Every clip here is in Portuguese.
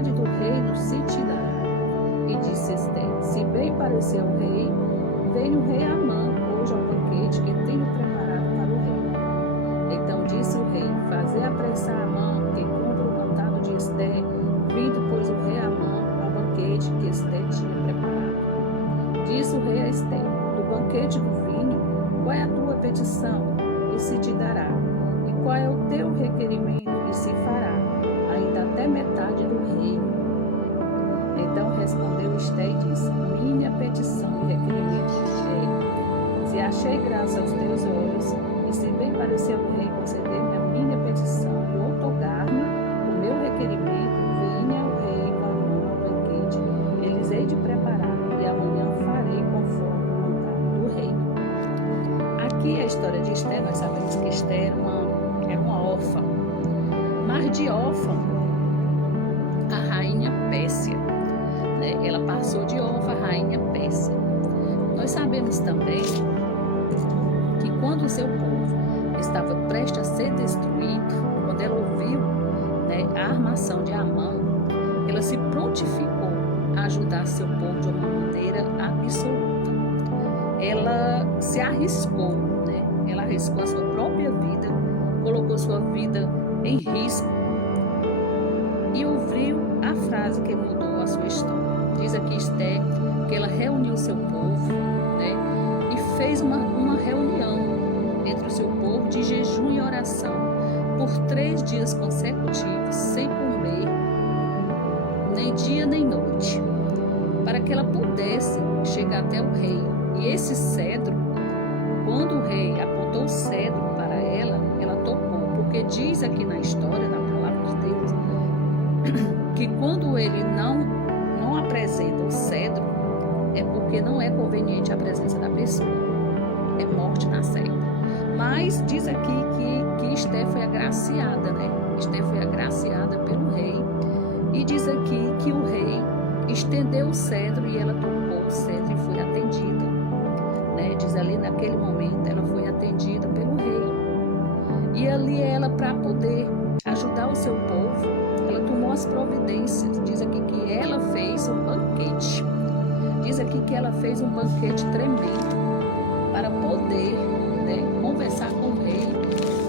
metade do reino se te dará. E disse Ester: se bem parecer ao rei, venha o rei Amã hoje ao banquete que tenho preparado para o rei. Então disse o rei: fazei apressar Amã, que cumpra o mandado de Ester. Vindo, pois, o rei Amã ao banquete que Ester tinha preparado. Disse o rei a Ester: no banquete do vinho, qual é a tua petição? E se te dará. E qual é o teu requerimento? E se fará, ainda até metade do reino. Então respondeu Ester e disse: minha petição e requerimento é: se achei graça aos teus olhos, e se bem pareceu o rei conceder-me a minha petição e outorgar-me o meu requerimento, venha o rei com a mão ao banquete, eles hei de preparar, e amanhã farei conforme o mandado do rei. Aqui a história de Ester, nós sabemos que Ester era uma órfã, mas de órfã, a rainha Pérsia, né? Ela passou de órfã à rainha Pérsia. Nós sabemos também que quando o seu povo estava prestes a ser destruído, quando ela ouviu, né, a armação de Amã, ela se prontificou a ajudar seu povo de uma maneira absoluta. Ela se arriscou, né? Ela arriscou a sua própria vida, colocou sua vida em risco e ouviu a frase que mudou a sua história. Diz aqui Ester que ela reuniu seu povo, né, e fez uma reunião entre o seu povo de jejum e oração por 3 dias consecutivos, sem comer nem dia nem noite, para que ela pudesse chegar até o rei. E esse cedro, quando o rei apontou o cedro para ela, ela tocou, porque diz aqui na história, na palavra de Deus, que quando ele não apresenta o cedro, é porque não é conveniente a presença da pessoa, é morte na certa. Mas diz aqui que Ester foi agraciada, né? Ester foi agraciada pelo rei, e diz aqui que o rei estendeu o cedro e ela tocou o cedro e foi atendida, né? Diz ali naquele momento ela foi atendida pelo rei, e ali ela, para poder ajudar o seu povo, ela tomou as providências. Diz aqui que ela fez um banquete. Diz aqui que ela fez um banquete tremendo para poder, né, conversar com o rei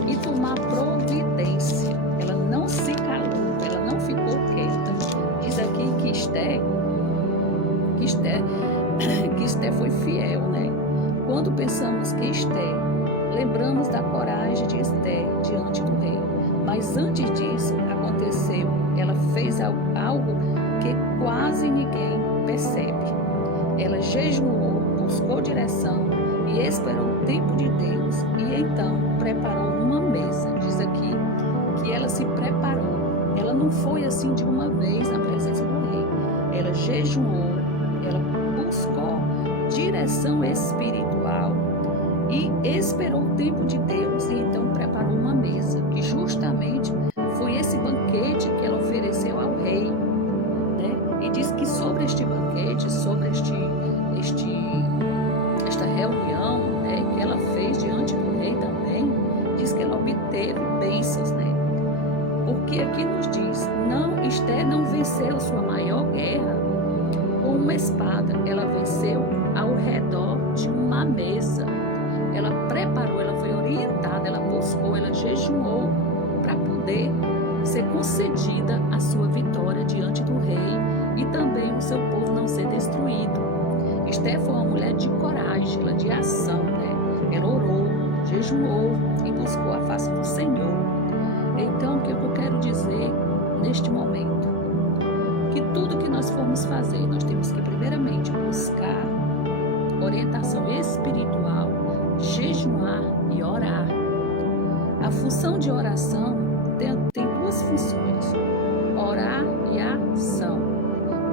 e tomar providência. Ela não se calou, ela não ficou quieta. Diz aqui que Ester foi fiel, né? Quando pensamos que Ester, lembramos da coragem de Ester diante do rei. Mas antes disso, aconteceu, ela fez algo que quase ninguém percebe. Ela jejuou, buscou direção e esperou o tempo de Deus, e então preparou uma mesa. Diz aqui que ela se preparou. Ela não foi assim de uma vez na presença do rei. Ela jejuou, ela buscou direção espiritual e esperou o tempo de Deus, e então preparou uma mesa, que justamente foi esse banquete que ela ofereceu ao rei, né? E diz que sobre este banquete, sobre esta reunião, né, que ela fez diante do rei também, diz que ela obteve bênçãos, né? Porque aqui nos diz, Ester não venceu sua maior guerra com uma espada, ela venceu ao redor de uma mesa. Ela preparou, ela foi orientada, ela buscou, ela jejuou para poder ser concedida a sua vitória diante do rei e também o seu povo não ser destruído. Ester foi uma mulher de coragem, ela de ação, né? Ela orou, jejuou e buscou a face do Senhor. Então, o que eu quero dizer neste momento? Que tudo que nós formos fazer, nós temos que primeiramente buscar orientação espiritual, jejuar e orar. A função de oração tem 2 funções: orar e ação.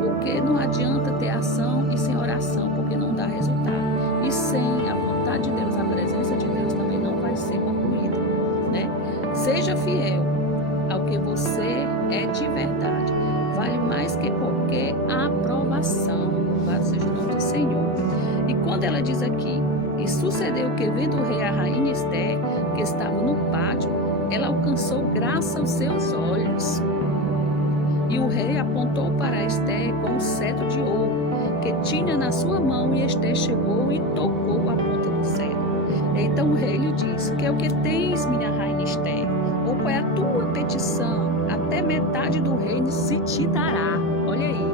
Porque não adianta ter ação e sem oração, porque não dá resultado. E sem a vontade de Deus, a presença de Deus também não vai ser concluída, né? Seja fiel ao que você é de verdade. Vale mais que qualquer aprovação. Louvado seja o nome do Senhor. E quando ela diz aqui: e sucedeu que, vendo o rei a rainha Ester, que estava no pátio, ela alcançou graça aos seus olhos. E o rei apontou para Ester com um cetro de ouro que tinha na sua mão, e Ester chegou e tocou a ponta do cetro. Então o rei lhe disse: que é o que tens, minha rainha Ester? Ou qual é a tua petição? Até metade do reino se te dará. Olha aí.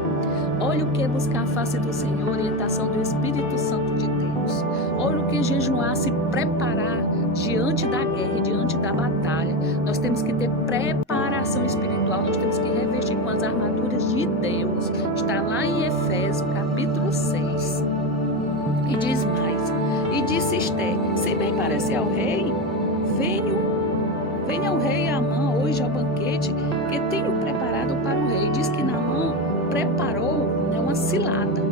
Olha o que é buscar a face do Senhor, orientação do Espírito Santo de Deus. Olha o que é jejuar, se preparar diante da guerra, diante da batalha. Nós temos que ter preparação espiritual, nós temos que revestir com as armaduras de Deus. Está lá em Efésios, capítulo 6. E diz mais: e disse Ester: se bem parecer ao rei, venha o rei Amã hoje ao banquete que tenho preparado para o rei. Diz que Naamã preparou uma cilada.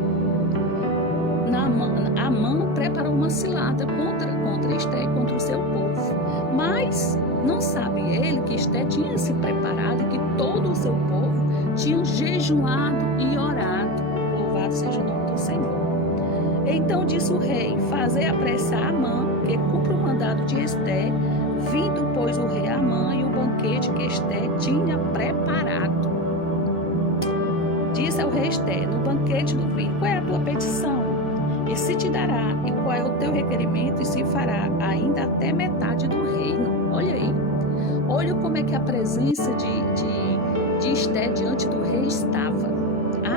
Amã preparou uma cilada contra Ester e contra o seu povo. Mas não sabe ele que Ester tinha se preparado e que todo o seu povo tinha jejuado e orado. Louvado seja o nome do Senhor. Então disse o rei: fazei apressar Amã, que cumpra o mandado de Ester. Vindo, pois, o rei Amã e o banquete que Ester tinha preparado. Disse ao rei Ester no banquete do vinho: qual é a tua petição? E se te dará, e qual é o teu requerimento, e se fará ainda até metade do reino. Olha aí. Olha como é que a presença de Ester diante do rei estava.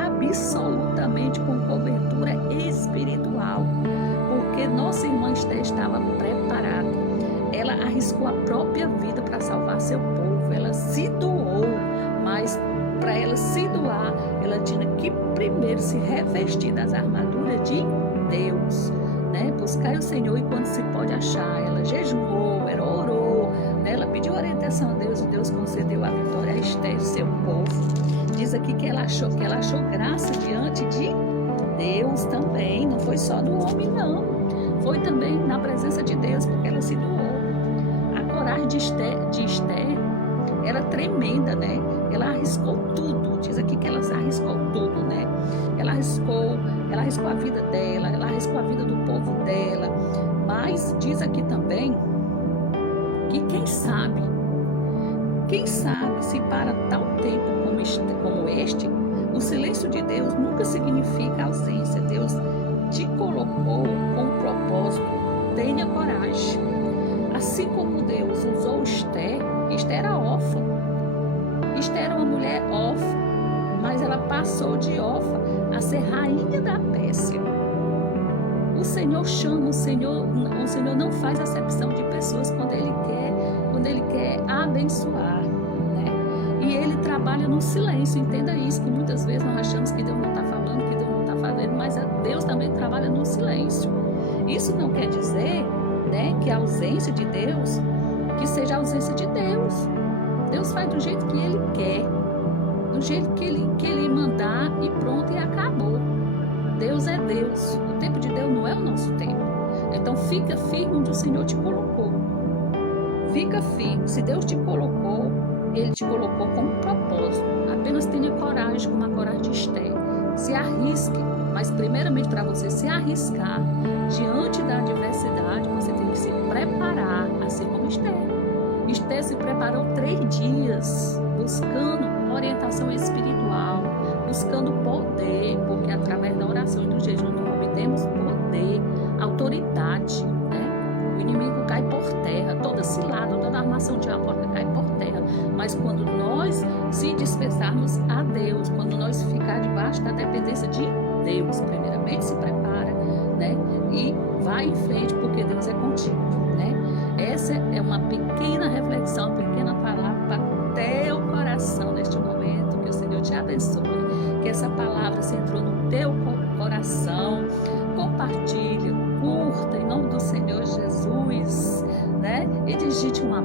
Absolutamente com cobertura espiritual. Porque nossa irmã Ester estava preparada. Ela arriscou a própria vida para salvar seu povo. Ela se doou, mas para ela se doar, ela tinha que primeiro se revestir das armaduras de Deus, né? Buscar o Senhor enquanto se pode achar. Ela jejuou, ela orou, né? Ela pediu orientação a Deus e Deus concedeu a vitória a Ester e seu povo. Diz aqui que ela achou graça diante de Deus também. Não foi só do homem, não. Foi também na presença de Deus, porque ela se doou. A coragem de Ester era tremenda, né? Ela arriscou tudo. Diz aqui que ela arriscou tudo, né? Ela arriscou a vida dela, ela arriscou a vida do povo dela. Mas diz aqui também que quem sabe se para tal tempo como este, o silêncio de Deus nunca significa ausência. Deus te colocou com um propósito. Tenha coragem. Assim como Deus usou Ester era órfã. Ester era uma mulher órfã, mas ela passou de órfã a ser rainha da Pérsia. O Senhor chama, o Senhor não faz acepção de pessoas quando Ele quer abençoar, né? E Ele trabalha no silêncio. Entenda isso, que muitas vezes nós achamos que Deus não está falando, que Deus não está fazendo, mas Deus também trabalha no silêncio. Isso não quer dizer, né, que a ausência de Deus, que seja a ausência de Deus. Deus faz do jeito que Ele quer, do jeito que Ele mandar, e pronto, e acabou. Deus é Deus. O tempo de Deus não é o nosso tempo. Então fica firme onde o Senhor te colocou. Fica firme. Se Deus te colocou, Ele te colocou com um propósito. Apenas tenha coragem, como a coragem de Ester. Se arrisque. Mas primeiramente, para você se arriscar diante da adversidade, você tem que se preparar, assim como Ester. Ester se preparou 3 dias, buscando orientação espiritual, buscando poder, porque através da oração e do jejum nós obtemos poder, autoridade, né? O inimigo cai por terra, toda cilada, toda armação diabólica cai por terra. Mas quando nós se dispersarmos a Deus, quando nós ficar debaixo da dependência de Deus, primeiramente se prepara, né? E vai em frente, porque Deus é contigo, né? Essa é uma pequena reflexão, uma pequena palavra para o teu coração neste momento. Que o Senhor te abençoe, que essa palavra se entrou no teu coração. Compartilha, curta em nome do Senhor Jesus, né? E digite um amém.